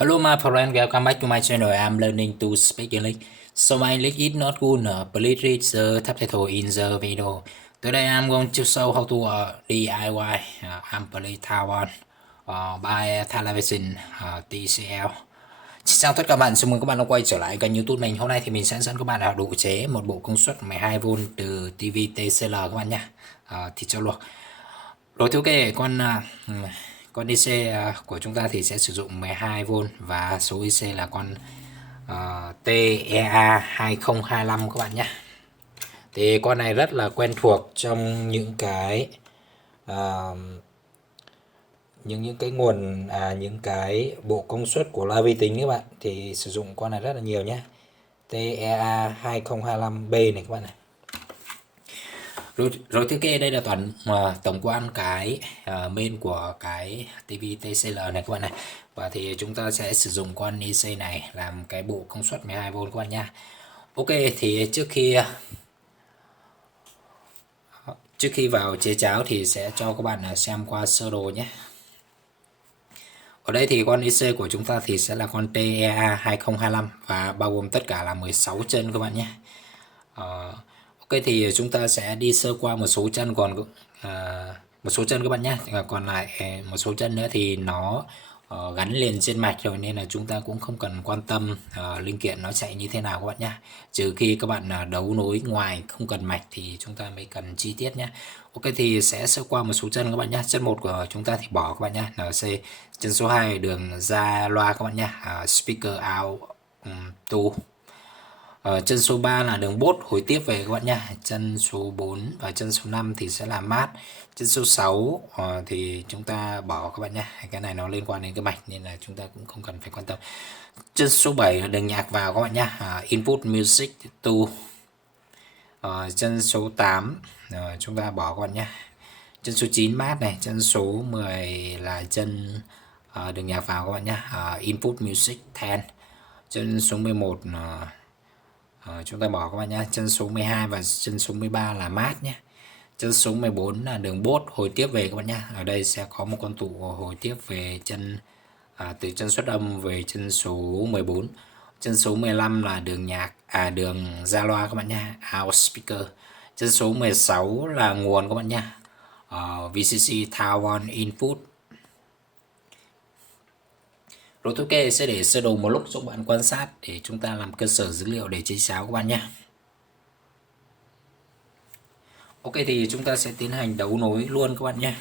Hello my friend, welcome back to my channel. I'm learning to speak English. So my English is not good. Please read the subtitle in the video. Today I'm going to show how to DIY Ampli Taiwan by Television TCL. Xin chào tất cả các bạn, chào mừng các bạn đã quay trở lại kênh YouTube mình. Hôm nay thì mình sẽ dẫn các bạn là độ chế một bộ công suất 12V từ TV TCL các bạn nhé. Thì cho luôn. Rồi thứ kê con IC của chúng ta thì sẽ sử dụng 12V và số IC là con TEA 2025 các bạn nhé. Thì con này rất là quen thuộc trong những cái nguồn những cái bộ công suất của loa vi tính các bạn, thì sử dụng con này rất là nhiều nhé. TEA 2025B này các bạn này. Rồi thiết kế đây là tổng quan cái main của cái TV TCL này các bạn này. Và thì chúng ta sẽ sử dụng con IC này làm cái bộ công suất 12V các bạn nha. Ok, thì trước khi vào chế cháo thì sẽ cho các bạn xem qua sơ đồ nhé. Ở đây thì con IC của chúng ta thì sẽ là con TEA 2025 và bao gồm tất cả là 16 chân các bạn nhé. Ok, thì chúng ta sẽ đi sơ qua một số chân, một số chân các bạn nhé. Còn lại một số chân nữa thì nó gắn liền trên mạch rồi, nên là chúng ta cũng không cần quan tâm linh kiện nó chạy như thế nào các bạn nhé. Trừ khi các bạn đấu nối ngoài không cần mạch thì chúng ta mới cần chi tiết nhé. Ok, thì sẽ sơ qua một số chân các bạn nhé. Chân 1 của chúng ta thì bỏ các bạn nhé, NC. Chân số 2 đường ra loa các bạn nhé, speaker out to. Chân số 3 là đường bốt hồi tiếp về các bạn nha. Chân số 4 và chân số 5 thì sẽ là mát. Chân số 6 thì chúng ta bỏ các bạn nhé. Cái này nó liên quan đến cái mạch nên là chúng ta cũng không cần phải quan tâm. Chân số 7 là đường nhạc vào các bạn nhé, input music to. Chân số 8 chúng ta bỏ các bạn nhé. Chân số 9 mát này. Chân số 10 là chân đường nhạc vào các bạn nhé, input music 10. Chân số 11 chúng ta bỏ các bạn nhé. Chân số 12 và chân số 13 là mát nhé. Chân số 14 là đường bốt hồi tiếp về các bạn nhé. Ở đây sẽ có một con tụ hồi tiếp về chân từ chân xuất âm về chân số 14. Chân số 15 là đường nhạc đường ra loa các bạn nhé, out speaker. Chân số 16 là nguồn các bạn nhé, VCC Taiwan input. Rồi tôi kê sẽ để sơ đồ một lúc cho bạn quan sát để chúng ta làm cơ sở dữ liệu để chế cháo các bạn nhé. Ok, thì chúng ta sẽ tiến hành đấu nối luôn các bạn nhé.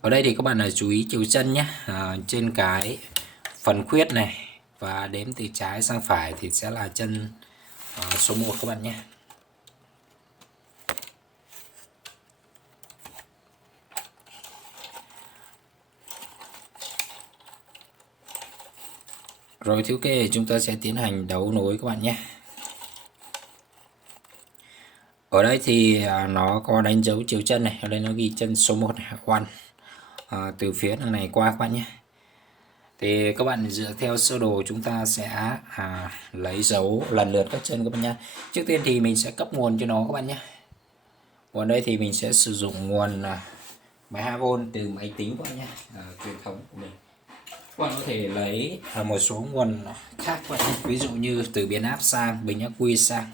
Ở đây thì các bạn chú ý chiều chân nhé. Trên cái phần khuyết này và đếm từ trái sang phải thì sẽ là chân số 1 các bạn nhé. Rồi thiếu kê chúng ta sẽ tiến hành đấu nối các bạn nhé. Ở đây thì nó có đánh dấu chiều chân này, ở đây nó ghi chân số 1 1 từ phía đằng này qua các bạn nhé. Thì các bạn dựa theo sơ đồ chúng ta sẽ lấy dấu lần lượt các chân các bạn nhé. Trước tiên thì mình sẽ cấp nguồn cho nó các bạn nhé. Nguồn đây thì mình sẽ sử dụng nguồn 12V từ máy tính các bạn nhé, truyền thống của mình. Các bạn có thể lấy một số nguồn khác các bạn, ví dụ như từ biến áp sang, bình ắc quy sang,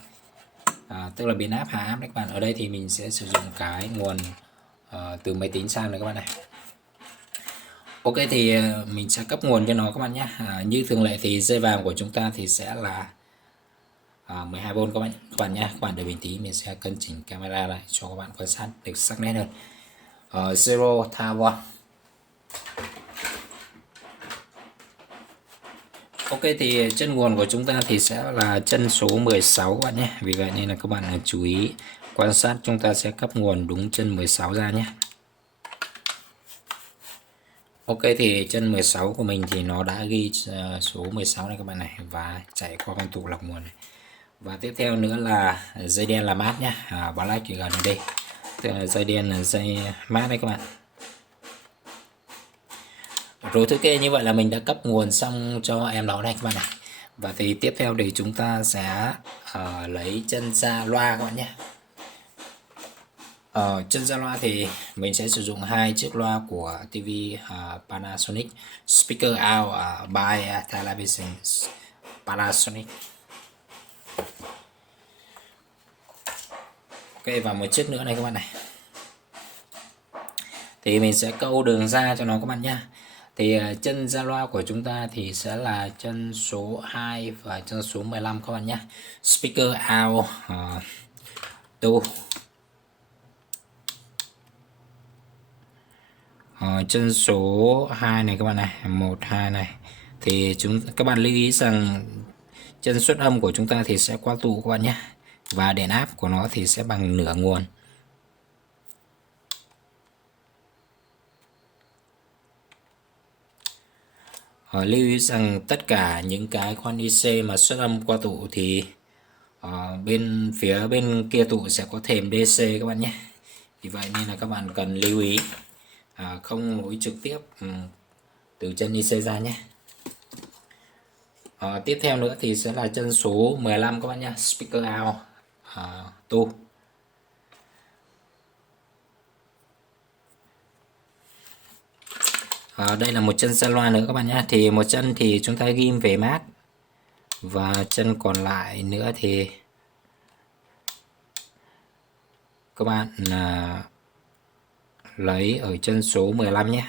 tức là biến áp hạ áp đấy các bạn. Ở đây thì mình sẽ sử dụng cái nguồn từ máy tính sang này các bạn này. Ok, thì mình sẽ cấp nguồn cho nó các bạn nhé. Như thường lệ thì dây vàng của chúng ta thì sẽ là 12V các bạn nhé. Các bạn đợi bình tí, mình sẽ cân chỉnh camera lại cho các bạn quan sát được sắc nét hơn. Zero Taiwan. Ok, thì chân nguồn của chúng ta thì sẽ là chân số 16 các bạn nhé. Vì vậy nên là các bạn chú ý quan sát, chúng ta sẽ cấp nguồn đúng chân 16 ra nhé. Ok, thì chân 16 của mình thì nó đã ghi số 16 này các bạn này và chạy qua con tụ lọc nguồn này. Và tiếp theo nữa là dây đen là mát nhé, black thì gần đây. Tức là dây đen là dây mát đấy các bạn. Rồi thứ kê như vậy là mình đã cấp nguồn xong cho em đó này các bạn này. Và thì tiếp theo thì chúng ta sẽ lấy chân ra loa các bạn nhé. Chân ra loa thì mình sẽ sử dụng hai chiếc loa của TV Panasonic Speaker Out by Television Panasonic. Ok, và một chiếc nữa này các bạn này. Thì mình sẽ câu đường ra cho nó các bạn nhé. Thì chân ra loa của chúng ta thì sẽ là chân số 2 và chân số 15 các bạn nhé. Speaker Out 2. Chân số 2 này các bạn này, 1 2 này. Thì các bạn lưu ý rằng chân xuất âm của chúng ta thì sẽ qua tụ các bạn nhé. Và đèn áp của nó thì sẽ bằng nửa nguồn. Lưu ý rằng tất cả những cái con IC mà xuất âm qua tụ thì phía bên kia tụ sẽ có thềm DC các bạn nhé. Vì vậy nên là các bạn cần lưu ý không nối trực tiếp từ chân IC ra nhé. Tiếp theo nữa thì sẽ là chân số 15 các bạn nhé, Speaker Out 2. Đây là một chân xa loa nữa các bạn nhé. Thì một chân thì chúng ta ghim về mát, và chân còn lại nữa thì các bạn lấy ở chân số 15 nhé.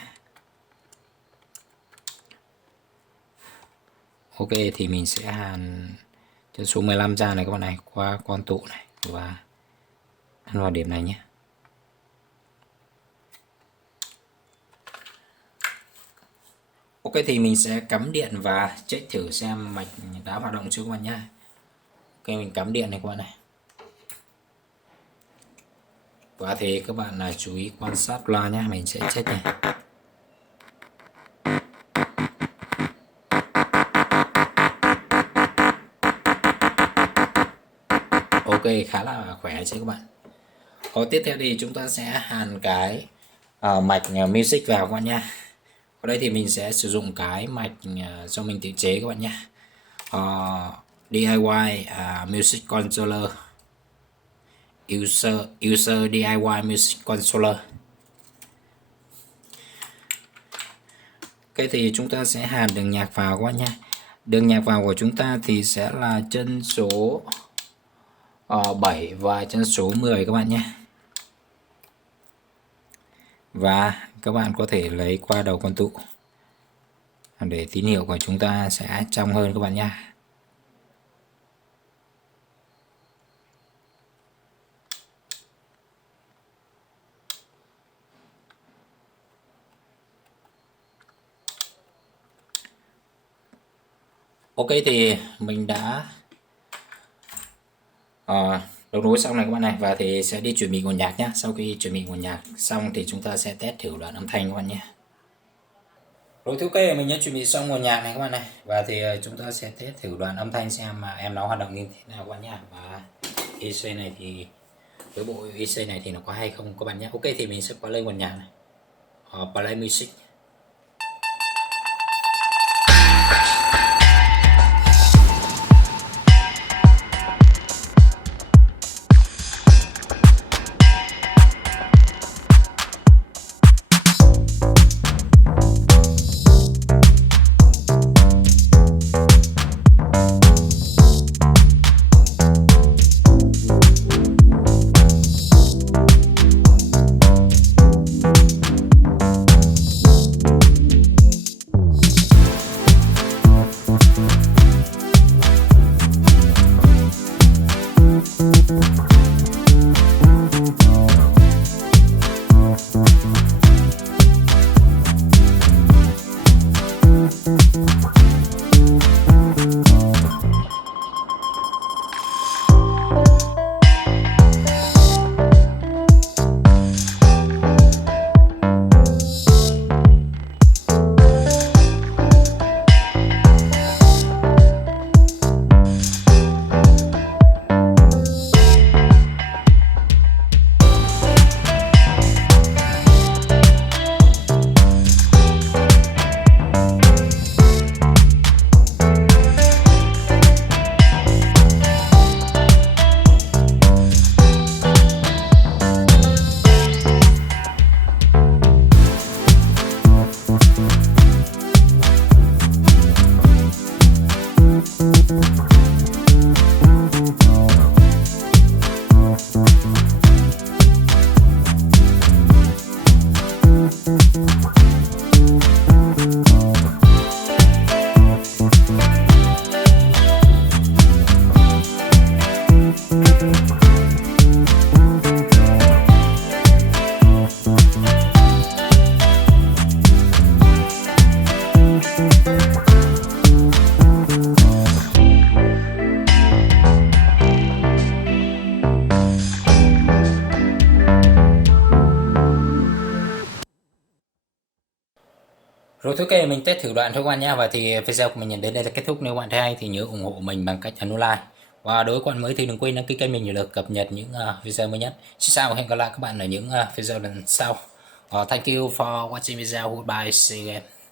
Ok, thì mình sẽ hàn chân số 15 ra này các bạn này, qua con tụ này và ăn vào điểm này nhé. Ok, thì mình sẽ cắm điện và check thử xem mạch đã hoạt động chưa các bạn nhé. Ok, mình cắm điện này các bạn này. Và thì các bạn chú ý quan sát loa nhé, mình sẽ check này. Ok, khá là khỏe chứ các bạn. Tiếp theo thì chúng ta sẽ hàn cái mạch music vào các bạn nha. Ở đây thì mình sẽ sử dụng cái mạch do mình tự chế các bạn nhé. DIY Music Controller, User DIY Music Controller. Ok, thì chúng ta sẽ hàn đường nhạc vào các bạn nhé. Đường nhạc vào của chúng ta thì sẽ là chân số 7 và chân số 10 các bạn nhé. Và các bạn có thể lấy qua đầu con tụ để tín hiệu của chúng ta sẽ trong hơn các bạn nhé. Ok, thì mình đã đấu nối xong này các bạn này, và thì sẽ đi chuẩn bị nguồn nhạc nhé. Sau khi chuẩn bị nguồn nhạc xong thì chúng ta sẽ test thử đoạn âm thanh các bạn nhé. Rồi ok, mình đã chuẩn bị xong nguồn nhạc này các bạn này, và thì chúng ta sẽ test thử đoạn âm thanh xem mà em nó hoạt động như thế nào các bạn nhé. Và IC này thì với bộ IC này thì nó có hay không các bạn nhé. Ok, thì mình sẽ play nguồn nhạc này. Play music. Rồi ok, mình test thử đoạn thôi các bạn nha. Và thì video của mình đến đây là kết thúc. Nếu bạn thấy hay thì nhớ ủng hộ mình bằng cách ấn nút like. Và đối với các bạn mới thì đừng quên đăng ký kênh mình để được cập nhật những video mới nhất. Xin chào và hẹn gặp lại các bạn ở những video lần sau. Thank you for watching video. Goodbye. See you again.